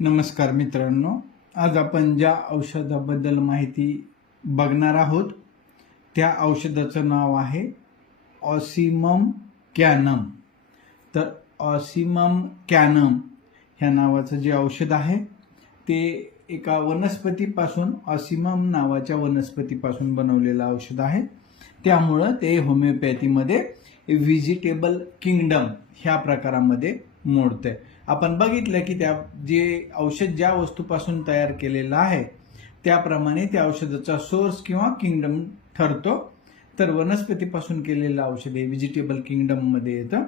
नमस्कार मित्रांनो, आज आपण ज्या औषधाबद्दल माहिती बघणार आहोत त्या औषधाचं नाव आहे ऑसिमम कॅनम। तर ऑसिमम कॅनम ह्या नावाचं जे औषध आहे ते एका वनस्पतीपासून, ऑसिमम नावाच्या वनस्पतीपासून बनवलेलं औषध आहे। त्यामुळं ते होमिओपॅथीमध्ये व्हेजिटेबल किंगडम ह्या प्रकारामध्ये मोडते। आपण बघितलं की त्या जे औषध ज्या वस्तूपासून तयार केलेलं आहे त्याप्रमाणे त्या औषधाचा सोर्स किंवा किंगडम ठरतो। तर वनस्पतीपासून केलेलं औषध हे व्हेजिटेबल किंगडम मध्ये येतं।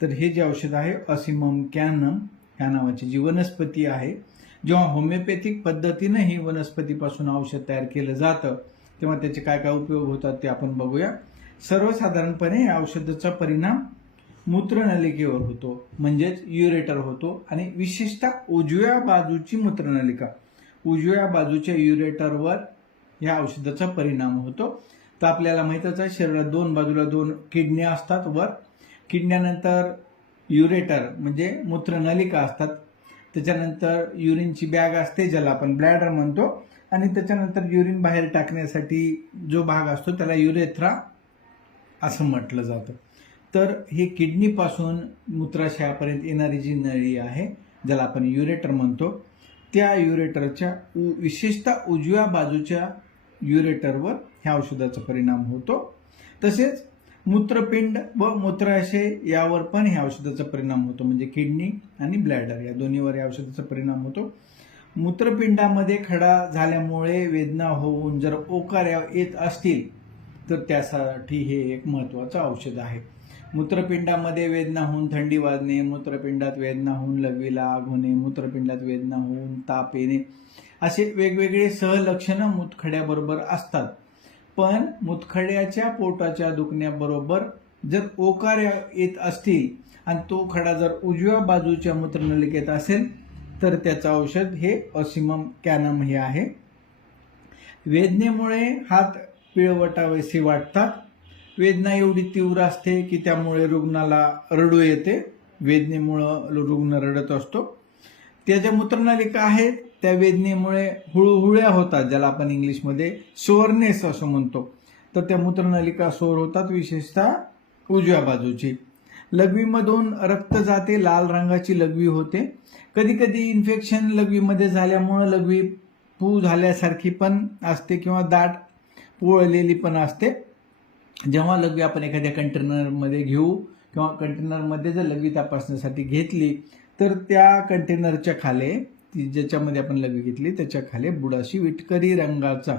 तर हे जे औषध आहे ऑसिमम कॅनम ह्या नावाची जी वनस्पती आहे, जेव्हा होमिओपॅथिक पद्धतीने ही वनस्पतीपासून औषध तयार केलं जातं तेव्हा त्याचे काय काय उपयोग होतात ते आपण बघूया। सर्वसाधारणपणे या औषधाचा परिणाम मूत्रनलिकेवर होतो, म्हणजेच युरेटर होतो, आणि विशेषतः उजव्या बाजूची मूत्रनलिका, उजव्या बाजूच्या युरेटरवर या औषधाचा परिणाम होतो। तर आपल्याला माहितच आहे, शरीरात दोन बाजूला दोन किडन्या असतात, वर किडन्यानंतर युरेटर म्हणजे मूत्रनलिका असतात, त्याच्यानंतर युरिनची बॅग असते ज्याला आपण ब्लॅडर म्हणतो, आणि त्याच्यानंतर युरिन बाहेर टाकण्यासाठी जो भाग असतो त्याला युरेथ्रा असं म्हटलं जातं। तर हे किडनीपासून मूत्राशयापर्यंत येणारी जी नळी आहे ज्याला आपण युरेटर म्हणतो, त्या युरेटरच्या विशेषतः उजव्या बाजूच्या युरेटरवर ह्या औषधाचा परिणाम होतो। तसेच मूत्रपिंड व मूत्राशय यावर पण ह्या औषधाचा परिणाम होतो, म्हणजे किडनी आणि ब्लॅडर या दोन्हीवर या औषधाचा परिणाम होतो। मूत्रपिंडामध्ये खडा झाल्यामुळे वेदना होऊन जर ओकाऱ्या येत असतील तर त्यासाठी हे एक महत्त्वाचं औषध आहे। मूत्रपिंडामध्ये वेदना होऊन थंडी वाजणे, मूत्रपिंडात वेदना होऊन लघवीला आग होणे, मूत्रपिंडात वेदना होऊन ताप येणे, असे वेगवेगळे सहलक्षणं मूतखड्याबरोबर असतात। पण मूतखड्याच्या पोटाच्या दुखण्याबरोबर जर ओकाऱ्या येत असतील आणि तो खडा जर उजव्या बाजूच्या मूत्रनलिकेत असेल तर त्याचं औषध हे ऑसिमम कॅनम हे आहे। वेदनेमुळे हात पिळवटावेसे वाटतात, वेदना एवढी तीव्र असते की त्यामुळे रुग्णाला रडू येते, वेदनेमुळे रुग्ण रडत असतो। त्या ज्या मूत्रनलिका आहेत त्या वेदनेमुळे हुळहुळ्या होतात, ज्याला आपण इंग्लिशमध्ये सोअरनेस असं म्हणतो। तर त्या मूत्रनलिका सोर होतात, विशेषतः उजव्या बाजूची। लघवीमधून रक्त जाते, लाल रंगाची लघवी होते। कधी कधी इन्फेक्शन लघवीमध्ये झाल्यामुळे लघवी पू झाल्यासारखी पण असते किंवा दाट पोळलेली पण असते। जेव्हा लघवी आपण एखाद्या कंटेनरमध्ये घेऊ किंवा कंटेनरमध्ये जर लघवी तपासण्यासाठी घेतली तर त्या कंटेनरच्या खाली, ज्याच्यामध्ये आपण लघवी घेतली त्याच्या खाली बुडाशी विटकरी रंगाचा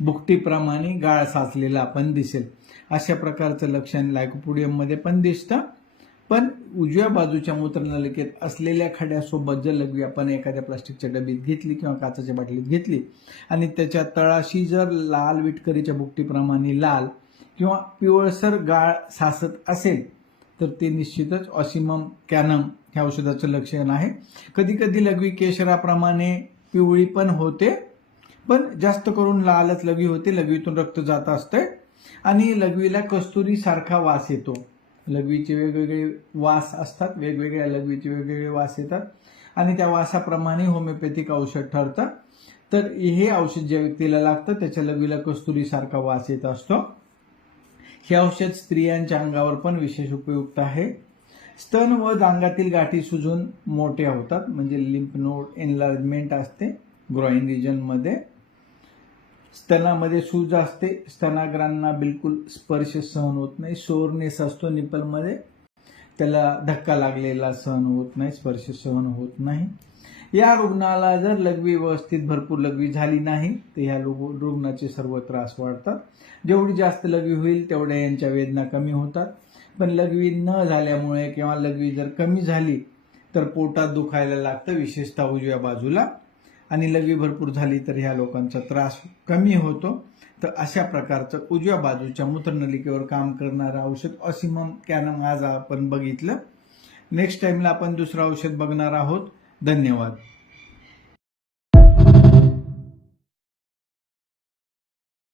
भुकटीप्रमाणे गाळ साचलेला आपण दिसेल। अशा प्रकारचं लक्षण लायकोपोडियममध्ये पण दिसतं। पण उजव्या बाजूच्या मूत्रनलिकेत असलेल्या खड्यासोबत जर लघवी आपण एखाद्या प्लास्टिकच्या डबीत घेतली किंवा काचेच्या बाटलीत घेतली आणि त्याच्या तळाशी जर लाल विटकरीच्या भुकटीप्रमाणे लाल किंवा पिवळसर गाळ साचत असेल तर ते निश्चितच ऑसिमम कॅनम ह्या औषधाचं लक्षण आहे। कधी कधी लघवी केशराप्रमाणे पिवळी पण होते, पण जास्त करून लालच लघवी होते, लघवीतून रक्त जात असते आणि लघवीला कस्तुरी सारखा वास येतो। लघवीचे वेगवेगळे वास असतात, वेगवेगळ्या लघवीचे वेगवेगळे वास येतात आणि त्या वासाप्रमाणे होमिओपॅथिक औषध ठरतं। तर हे औषध ज्या व्यक्तीला लागतं त्याच्या लघवीला कस्तुरी सारखा वास येत असतो। हे औषध स्त्रियांच्या अंगावर पण विशेष उपयुक्त आहे। स्तन व जांघातील गाठी सुजून मोठ्या होतात, म्हणजे लिम्फ नोड एनलार्जमेंट असते ग्रॉइन रिजन मध्ये। स्तनामध्ये सूज असते, स्तनाग्रांना बिलकुल स्पर्श सहन होत नाही, सोरनेस असतो निपलमध्ये, त्याला धक्का लागलेला सहन होत नाही, स्पर्श सहन होत नाही। या रुग्णाला जर लघवी व्यवस्थित भरपूर लघवी झाली नाही तर ह्या रुग्णाचे सर्व त्रास वाढतात। जेवढी जास्त लघवी होईल तेवढ्या यांच्या वेदना कमी होतात। पण लघवी न झाल्यामुळे किंवा लघवी जर कमी झाली तर पोटात दुखायला लागतं, विशेषतः उजव्या बाजूला, आणि लघवी भरपूर झाली तर ह्या लोकांचा त्रास कमी होतो। तर अशा प्रकारचं उजव्या बाजूच्या मूत्रनलिकेवर काम करणारं औषध ऑसिमम कॅनम आज आपण बघितलं। नेक्स्ट टाइमला आपण दुसरं औषध बघणार आहोत। धन्यवाद।